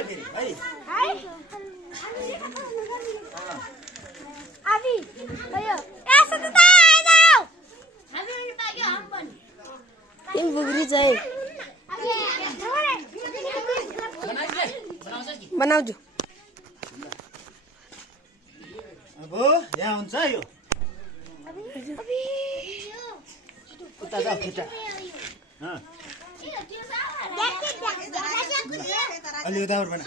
है फेरि है अभी भयो ऐसा तो आ जाओ हामी पनि पाग्यो हम पनि तिन बुगरी चाहिँ बनाउँछु अब यहाँ हुन्छ यो उता जाऊ खुट्टा अलि उताबाट बना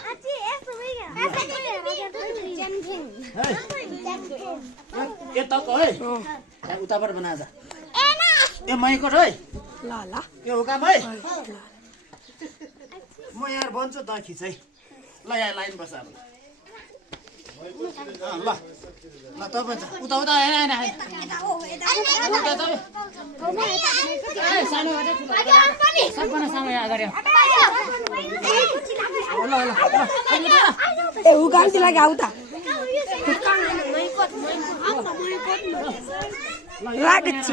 ए तक है यहाँ उताबाट बना जा ए मैको है ल ल यो हुकाम है म यहाँ बन्छु त खिच है ल यहाँ लाइन बस अब ल ल तपाईँ उता उता होइन सबभन्दा सानो यहाँ अगाडि ए उकान्ति लागि आउ त लाग्छ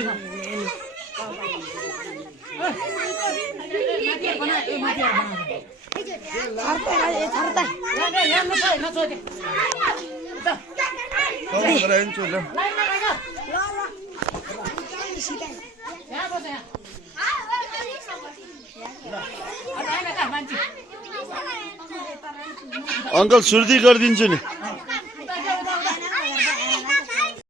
अङ्कल सुर्ती गरिदिन्छु नि